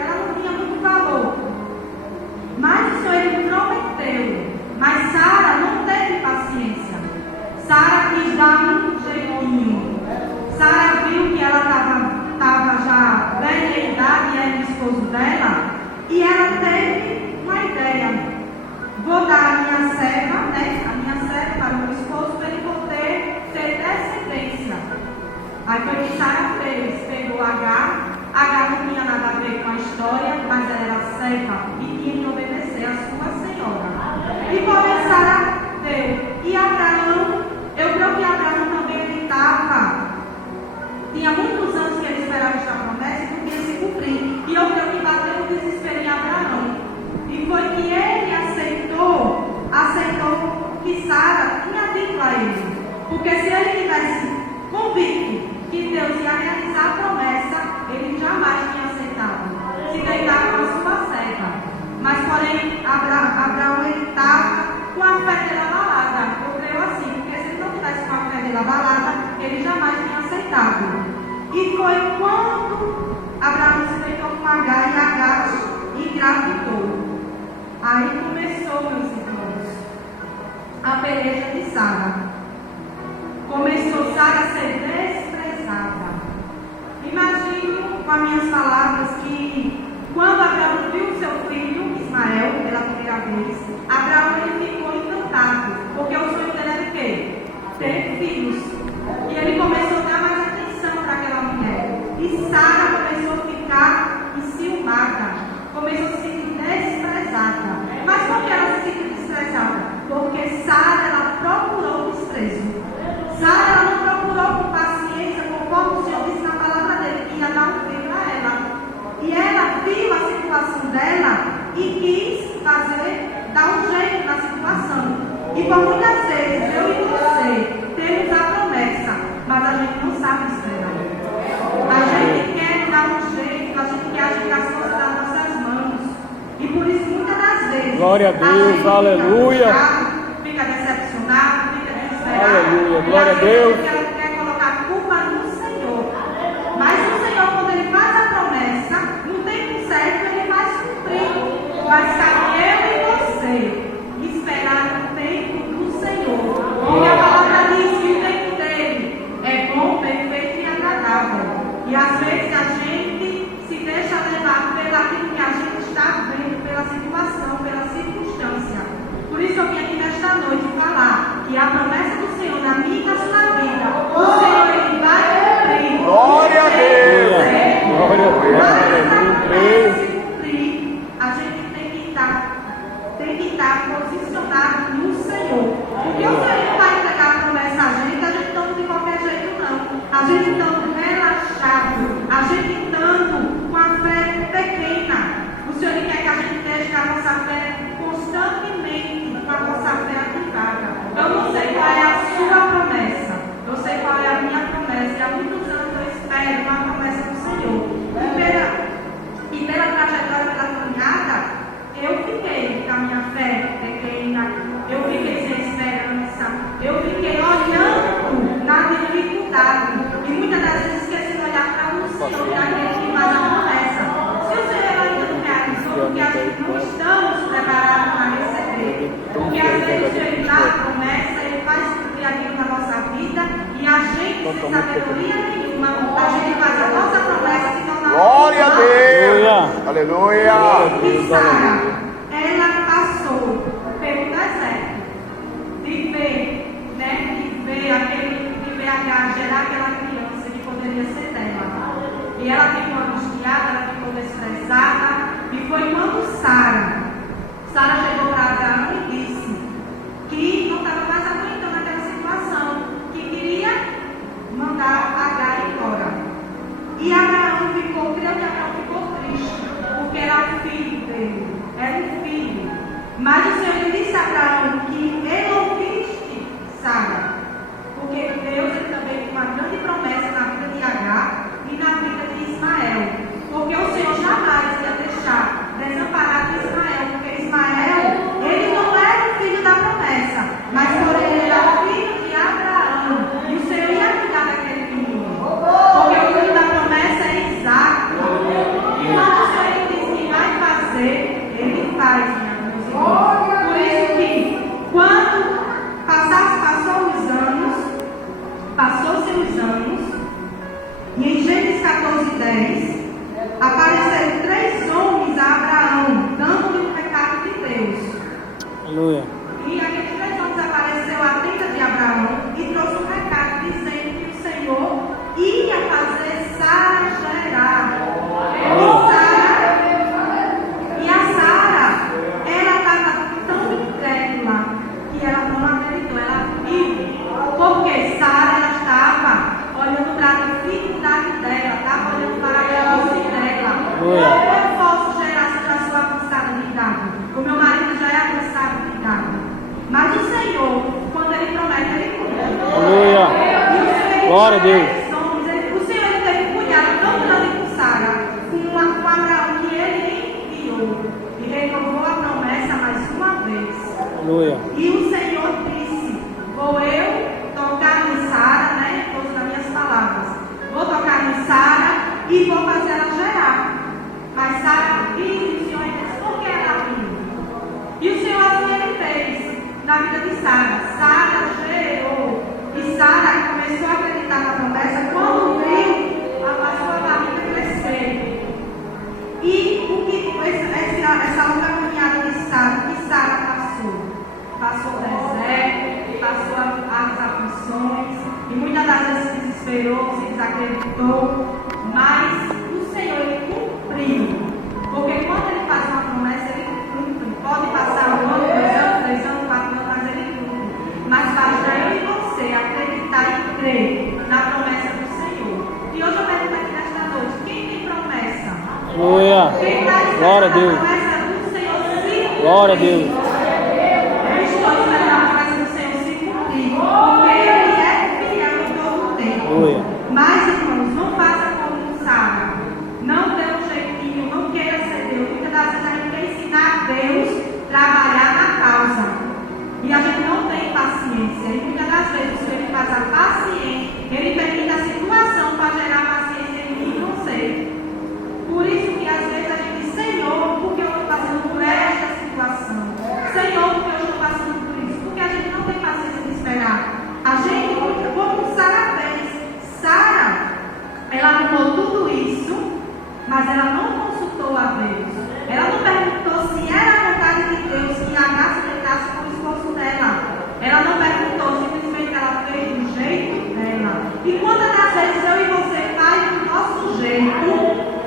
ela não tinha muito valor. Mas o Senhor ele prometeu. Mas Sara não teve paciência. Sara quis dar um jeitinho. Sara viu que ela estava já velha em idade e era o esposo dela. E ela teve uma ideia. Vou dar a minha serva, né? A minha serva para o meu esposo, para ele poder ter descendência. Aí foi o que Sara fez. Pegou Agar. Agar não tinha nada a ver com a história, mas ela era serva e tinha que obedecer a sua senhora. E porém Sara deu. E Abraão, eu creio que Abraão também gritava. Tinha muitos anos que ele esperava esta promessa e não ia se cumprir. E eu creio que bateu o desespero em Abraão. E foi que ele aceitou que Sara tinha dito a ele. Porque se ele tivesse convicto que Deus ia realizar a promessa, ele jamais tinha aceitado se deitar com a sua serva. Mas porém Abraão ele estava com a fé dele abalada. Eu creio assim, porque se ele não tivesse com a fé dele abalada, ele jamais tinha aceitado. E foi quando Abraão se deitou com Agar e Agar engravidou. Aí começou, meus irmãos, a peleja de Sara. Começou Sara a ser desprezada. Imagino com as minhas palavras que quando Abraão viu seu filho Ismael pela primeira vez, Abraão ele ficou encantado, porque o sonho dele era o quê? Ter filhos. E ele começou a dar mais atenção para aquela mulher. E Sara começou a ficar enciumada, começou a se sentir desprezada. Mas por que ela se sentiu desprezada? Porque Sara ela procurou o desprezo. Sara ela não procurou com paciência, conforme o Senhor disse na palavra dele, que ia dar um filho a ela. E ela viu a situação dela e quis dar um jeito na situação. E por muitas vezes, eu e você temos a promessa, mas a gente não sabe esperar. A gente quer dar um jeito, a gente quer agir as coisas das nossas mãos. E por isso, muitas das vezes, glória a Deus, aleluia. Fica decepcionado, fica desesperado. Aleluia, glória a Deus. Quer colocar a culpa no Senhor. Mas o Senhor, quando Ele faz a promessa, no tempo certo, Ele vai cumprir. Mas cabe eu e você esperar o tempo do Senhor. Porque a palavra diz que o tempo dele é bom, perfeito e agradável. E às vezes a gente se deixa levar pelo aquilo que a gente está vendo, pela situação, pela circunstância. Por isso eu vim aqui nesta noite falar que a promessa do Senhor na minha e na sua vida, o Senhor ele vai cumprir. Glória a Deus! Glória a Deus! Para se cumprir, a gente tem que estar posicionado no Senhor. Porque o Senhor não vai entregar a promessa a gente estando de qualquer jeito, não. A gente estando relaxado, a gente estando com a fé pequena. O Senhor quer que a gente esteja com a nossa fé constantemente, com a nossa fé ativada. Eu não sei qual é a sua promessa, eu sei qual é a minha promessa. E há muitos anos eu espero uma promessa do Senhor. E pela trajetória, pela caminhada, eu fiquei com a minha fé pequena, eu fiquei sem esperança, eu fiquei olhando na dificuldade. E muitas das vezes esqueci de olhar para o Senhor, que é aquele que faz a promessa. Se o Senhor ainda não realizou, porque a gente não estamos preparados para receber. Porque às vezes Ele dá a promessa, Ele faz cumprir aquilo na nossa vida, e a gente, sem sabedoria nenhuma, a gente faz a nossa promessa se tornar. Glória a Deus! Aleluia! E Sara, ela passou pelo deserto de ver Agar gerar aquela criança que poderia ser dela. E ela ficou angustiada, ela ficou desprezada. E foi quando Sara chegou para Abraão e disse que não estava mais aguentando aquela situação, que queria mandar Agar embora. E Abraão ficou triste, porque era o filho dele, era um filho. Mas o Senhor disse a Abraão que ele ouviste Sara, porque Deus ele também tem uma grande promessa na vida de Agar e na vida de Ismael. Porque o Senhor jamais ia deixar desamparado Ismael, porque Ismael, ele não era o filho da promessa, mas porém ele era o filho de Abraão. E o Senhor ia cuidar daquele menino, porque o filho da promessa é Isaac. Aleluia. Eu posso gerar se já sou avançada de idade. O meu marido já é avançado de idade. Mas o Senhor, quando Ele promete, Ele cumpre. Aleluia. E o Senhor, Glória a Deus. O Senhor ele teve um cuidado tão grande com Sara, com Abraão, que Ele enviou. E renovou a promessa mais uma vez. Aleluia. E o Senhor disse: vou eu tocar em Sara, né? Todas as minhas palavras. Vou tocar em Sara e vou fazer ela gerar. Mas Sara viu, e o Senhor disse: por que ela viu? E o Senhor assim Ele fez na vida de Sara. Sara gerou. E Sara começou a acreditar na promessa quando viu a sua barriga crescer. E o que essa longa caminhada de Sara, que Sara passou? Passou o deserto, passou as aflições, e muitas das vezes se desesperou, se desacreditou, mas o Senhor Ele cumpriu. Porque quando Ele faz uma promessa, Ele cumpre. Pode passar 1 ano, 2 anos, 3 anos, 4 anos, mas Ele cumpre. Mas basta eu e você acreditar e crer na promessa do Senhor. E hoje eu pergunto aqui nesta noite: quem tem promessa? Aleluia. Quem está Glória a esperando Deus. a promessa do Senhor se cumprir? Glória a Deus. Eu estou esperando a promessa do Senhor se cumprir, porque Ele é fiel em todo o tempo. Aleluia. Mas, irmãos, não faça como Sara. Não dê um jeitinho, não queira ser Deus. Muitas das vezes a gente quer ensinar Deus a trabalhar na causa. E a gente não tem paciência. E muitas das vezes o Senhor faz a paciência, Ele permite a situação para gerar paciência em mim e não sei. Por isso que às vezes a gente diz: Senhor, por que eu estou passando por esta situação? Senhor, por que eu estou passando por isso? Porque a gente não tem paciência de esperar. A gente, como Sara fez. Sara, ela arrumou tudo isso, mas ela não consultou a Deus. Ela não perguntou se era a vontade de Deus que Agar se deitasse com o esposo dela. Ela não perguntou, simplesmente ela fez do jeito dela. E quantas das vezes eu e você faz do nosso jeito,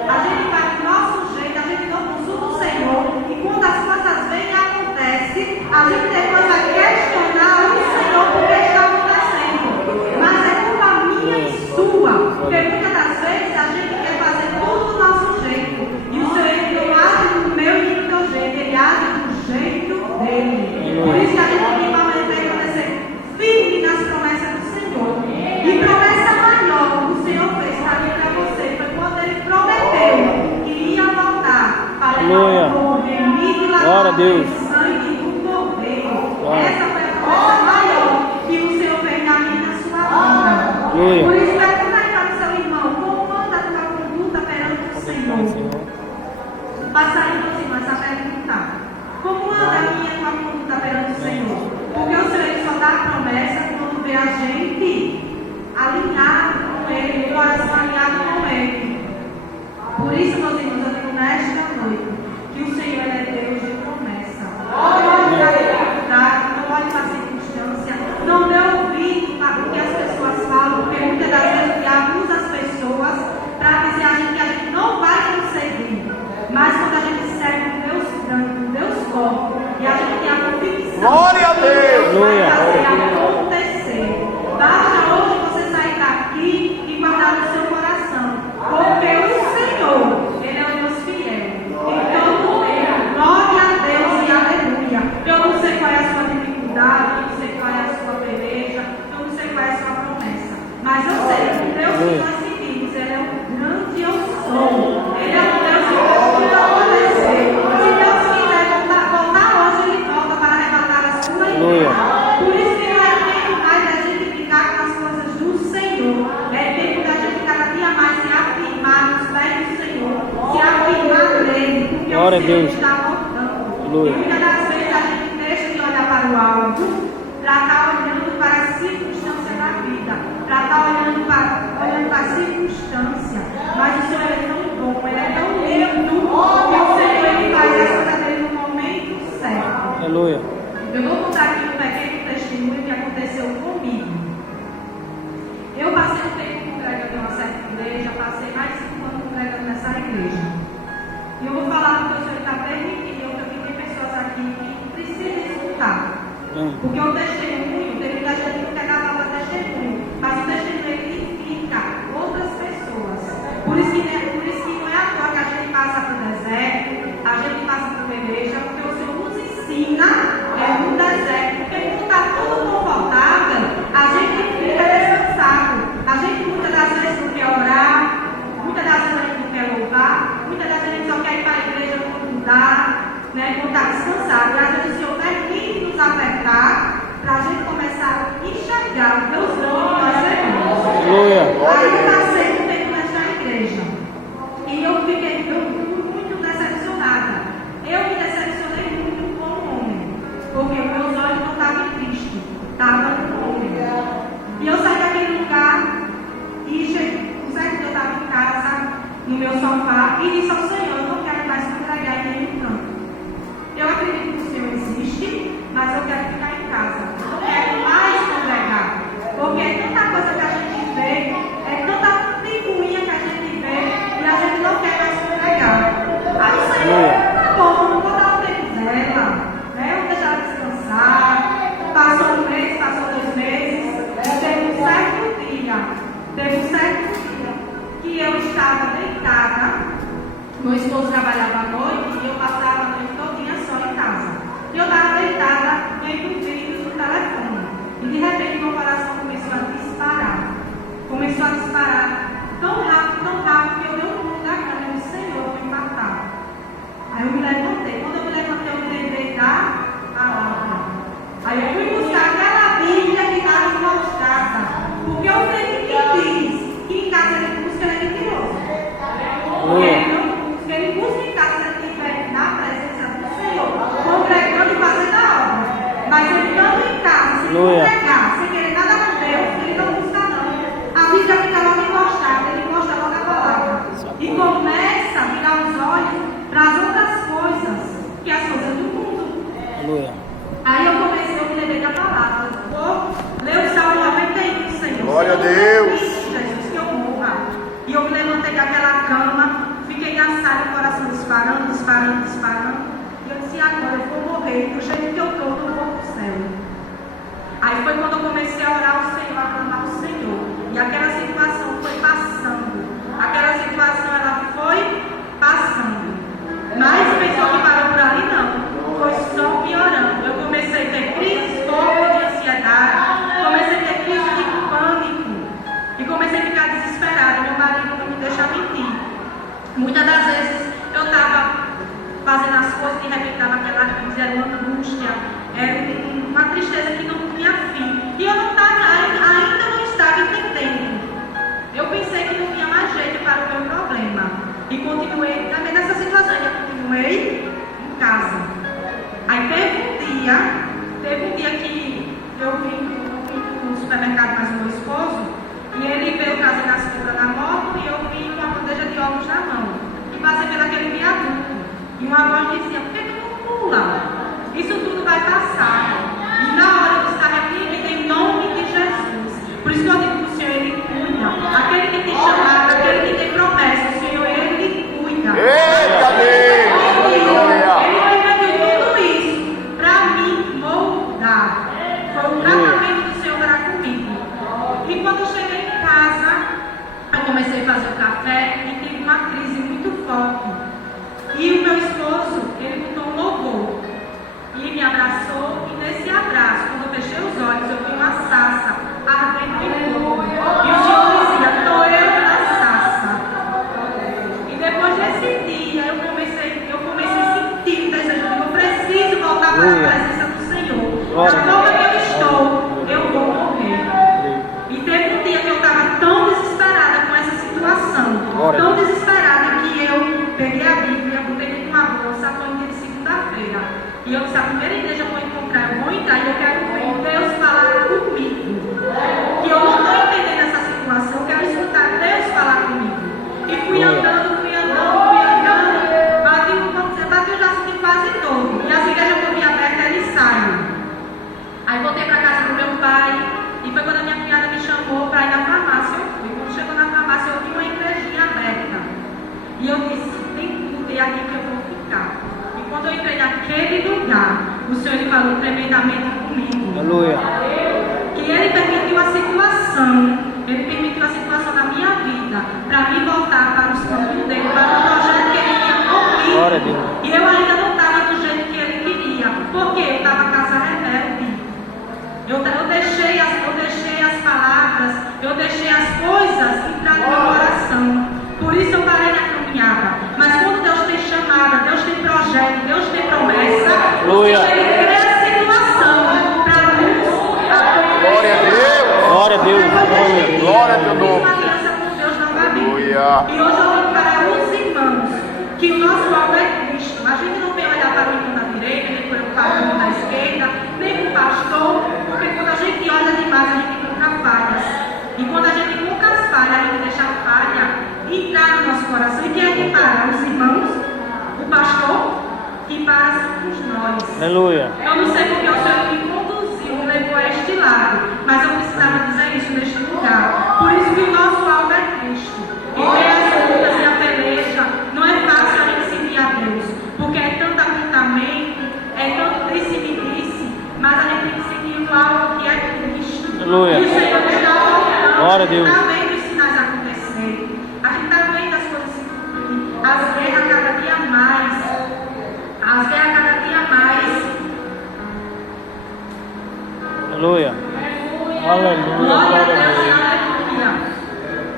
a gente faz do nosso jeito, a gente não consulta o Senhor, e quando as coisas vêm e acontecem, a gente depois vai questionar o Senhor por que está acontecendo. Mas é culpa minha e sua, porque muitas das vezes a gente quer fazer tudo do nosso jeito, e o Senhor Ele não age do meu e do teu jeito, Ele age do jeito dele. Por isso que a gente tem que permanecer firme nas promessas do Senhor. E promessa maior que o Senhor fez para mim e para você foi quando Ele prometeu que ia voltar para Aleluia. remir e Glória a lavar Deus. o sangue do Cordeiro. Glória. Essa foi a promessa maior que o Senhor fez na minha e na sua vida. Aleluia. Por isso, pergunta aí para o seu irmão: como anda a tua conduta perante o Senhor? Passa aí para os irmãos a perguntar: como anda a minha e a tua conduta perante o Senhor? Porque o Senhor Ele só dá a promessa quando vê a gente alinhado com Ele, o coração alinhado com Ele. Por isso, meus irmãos, eu digo nesta noite que o Senhor Ele é Deus de promessa. Não olhe para a dificuldade, não olhe para a circunstância, não dê ouvido para o que as pessoas falam, porque muitas das vezes o diabo usa as pessoas para dizer a gente que a gente não vai conseguir. Mas quando a gente serve um Deus grande, um Deus forte, e a gente tem a convicção Glória a que Deus. vai fazer acontecer. Basta hoje você sair daqui e guardar no seu coração, porque o Senhor, Ele é um Deus fiel. Então, glória a Deus e aleluia. Eu não sei qual é a sua dificuldade, eu não sei qual é a sua peleja, eu não sei qual é a sua promessa, mas eu sei que o Deus que nós seguimos, Ele é um grande eu sou. Ele é um Deus que pode tudo acontecer. Se Deus quiser voltar hoje, Ele volta para arrebatar a sua igreja. Por isso que não é tempo mais da gente ficar com as coisas do Senhor. É tempo da gente cada dia mais se afirmar nos pés do Senhor, se afirmar nele, porque Glória a o Senhor Deus. está voltando. Aleluia. E muitas das vezes a gente deixa de olhar para o alto, para estar olhando para a circunstância da vida, para estar olhando para a circunstância. Mas o Senhor é tão bom, Ele é tão lindo, que o Senhor Ele faz as coisas dele no momento certo. Aleluia. Eu vou contar aqui um pequeno testemunho que aconteceu comigo. Eu passei um tempo congregando em uma certa igreja, passei mais de 5 anos congregando nessa igreja. E eu vou falar porque o Senhor está permitindo, porque tem pessoas aqui que precisam escutar. Porque o testemunho, tem muita gente que não quer dar nada testemunho, mas o testemunho edifica outras pessoas. Por isso que não é à toa que a gente passa né, quando está descansado. E às vezes o Senhor permite nos apertar para a gente começar a enxergar o Deus bom que nós servimos. Aleluia. Aí eu passei um tempo nesta igreja. E eu fiquei muito decepcionada. Eu me decepcionei muito como homem. Porque meus olhos não estavam em Cristo. Estavam no homem. E eu saí daquele lugar e cheguei. O Zé que eu estava em casa, no meu sofá, e disse ao Senhor: eu não quero mais congregar em nenhum canto. Eu acredito que o Senhor existe, mas eu quero ficar em casa. Eu não quero mais congregar. Porque é tanta coisa que a gente vê, é tanta picuinha que a gente vê, e a gente não quer mais congregar. Aí o Senhor, tá bom, não vou dar o tempo dela, né? Eu vou deixar ela descansar. Passou um mês, passou 2 meses, e teve um certo dia que eu estava deitada, meu esposo trabalhava à noite e eu passava a noite todinha só em casa. E eu estava deitada vendo vídeos no telefone. E de repente meu coração começou a disparar. Começou a disparar tão rápido que eu dei um pulo da cama e disse: Senhor, eu vou me matar. Aí eu me levantei. Quando eu me levantei, eu me lembrei da palavra. Aí eu fui buscar aquela Bíblia que estava mostrada. Porque eu sei que diz que em casa ele busca, ele é mentiroso. Porque ele não busca, ele busca em casa se ele estiver na presença do Senhor, congregando e fazendo a obra. Mas ele estando em casa, sem congregar, sem querer nada com Deus, ele não busca não. A Bíblia fica logo encostada, ele encosta logo a palavra. E começa a virar os olhos para as outras coisas, que as coisas do mundo. Aleluia. Aí eu me lembrei da palavra. Vou ler o Salmo 91, Senhor. Glória a Deus. Jesus, que eu morra. E eu me levantei daquela cama, fiquei na sala, o coração disparando. E eu disse: agora eu vou morrer, do jeito que eu estou, eu vou para o céu. Aí foi quando eu comecei a orar ao Senhor, a clamar ao Senhor. E aquela situação foi passando. Aquela situação, ela foi passando. Mas pensou que parou por ali? Não. Foi só piorando. Eu comecei a ter crise de ansiedade, comecei a ter crise de pânico e comecei a ficar desesperada. Meu marido não me deixa mentir. Muitas das vezes eu estava fazendo as coisas e de repente estava aquela crise, era uma angústia, era uma tristeza que não tinha fim. E eu não estava, ainda não estava entendendo. Eu pensei que não tinha mais jeito para o meu problema. E continuei também nessa situação. Eu continuei em casa. Aí teve um dia que eu vim no supermercado mais o meu esposo, e ele veio trazendo as compras na moto, e eu vim com a bandeja de ovos na mão. E passei pelaquele viaduto. E uma voz dizia: por que tu não pula? Isso tudo vai passar. E na hora eu disse: arrependida em nome de Jesus. Por isso que eu digo que o Senhor, Ele cuida. Aquele que tem chamado, aquele que tem promessa, o Senhor, Ele cuida. Eita Deus! Aleluia! Foi o tratamento do Senhor para comigo. E quando eu cheguei em casa, eu comecei a fazer o café e tive uma crise muito forte. E o meu esposo, ele botou um louvor e me abraçou. E nesse abraço, quando eu fechei os olhos, eu vi uma sarça ardendo em fogo. E o Senhor dizia: estou eu na sarça. E depois desse dia, eu comecei a sentir o desejo de eu preciso voltar para a presença do Senhor. Da forma que eu estou, eu vou morrer. E teve um dia que eu estava tão desesperada com essa situação, tão desesperada, que eu peguei a Bíblia, botei dentro de uma bolsa, foi um dia de segunda-feira. E eu disse: a primeira igreja eu vou encontrar, eu vou entrar e eu quero ver Deus falar comigo. Que eu não estou entendendo essa situação, eu quero escutar Deus falar comigo. E fui andando, bati o jacinto quase todo. E as igrejas que eu vi abertas, eles saem. Aí voltei para casa do meu pai, e foi quando a minha cunhada me chamou para ir na farmácia. Eu fui. Quando chegou na farmácia, eu vi uma igrejinha aberta. E eu disse: tem tudo, e aqui que eu vou ficar. E quando eu entrei naquele lugar, o Senhor, Ele falou tremendamente comigo. Aleluia. Que Ele permitiu a situação da minha vida, para me voltar para os caminhos dele, para o projeto que Ele tinha comigo. E eu ainda não estava do jeito que Ele queria, porque eu estava casa rebelde. Eu deixei as palavras, eu deixei as coisas entrar no meu coração. Por isso eu parei na caminhada. Mas quando Deus tem chamada, Deus tem projeto, Deus tem promessa, entrar no nosso coração. E quem é que para? Os irmãos? O pastor? Que para somos nós. Aleluia. Eu não sei porque o Senhor me conduziu, me levou a este lado, mas eu precisava dizer isso neste lugar. Por isso que o nosso alvo é Cristo. E ter as lutas e a peleja, não é fácil a gente seguir a Deus, porque é tanto apontamento, é tanto disse-me-disse, mas a gente tem que seguir o alvo que é Cristo. Aleluia. E o Senhor está voltando, Glória a a gente Deus. está vendo os sinais acontecerem, a gente está vendo as coisas se cumprir, as guerras cada dia mais. As guerras cada dia mais. Aleluia. Aleluia. Glória a Glória a Deus e Deus. aleluia.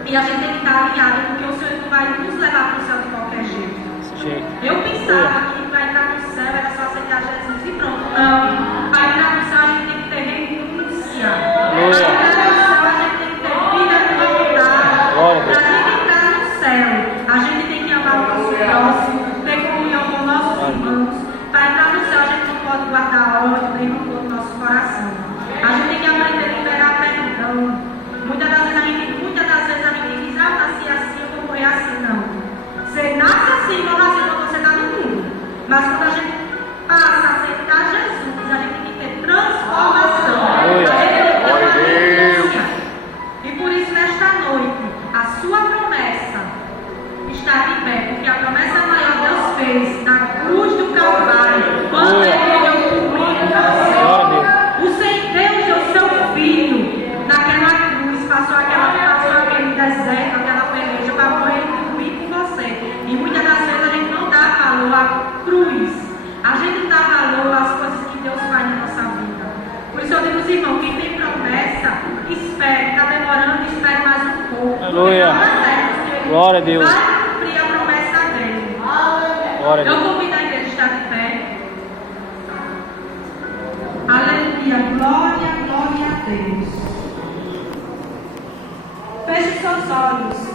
E a gente tem que estar alinhado, porque o Senhor não vai nos levar para o céu de qualquer jeito. Desse jeito. Eu pensava que para entrar no céu era só aceitar Jesus e pronto. Não. Para entrar no céu a gente tem que ter renúncia. Para entrar no céu a gente tem que ter vida de vontade. Glória a Deus. Para a gente entrar no céu, a gente tem que amar o nosso próximo, ter comunhão com nossos irmãos. Para entrar no céu a gente não pode guardar ódio nem rancor no nosso coração. A gente tem que aprender a liberar perdão. Muitas das vezes a gente diz, nasci assim, eu vou morrer assim. Não. Você nasce assim, morre assim quando você está no mundo. Mas quando a gente passa a aceitar Jesus, a gente tem que ter transformação. A gente tem que ter uma renúncia. E por isso, nesta noite, a sua promessa está de pé, porque a promessa maior Deus fez na cruz do Calvário, quando Ele deu por mim e você. O Senhor Deus deu seu filho naquela cruz, passou aquele deserto, aquela peleja, para morrer por mim e por você. E muitas das vezes a gente não dá valor à cruz, a gente não dá valor às coisas que Deus faz na nossa vida. Por isso eu digo, irmãos, quem tem promessa, espere, está demorando, espere mais um pouco. Aleluia. Glória a Deus. Vai cumprir a promessa dele. Glória a Eu Deus. convido a igreja a estar de pé. Aleluia. Glória, glória a Deus. Feche seus olhos.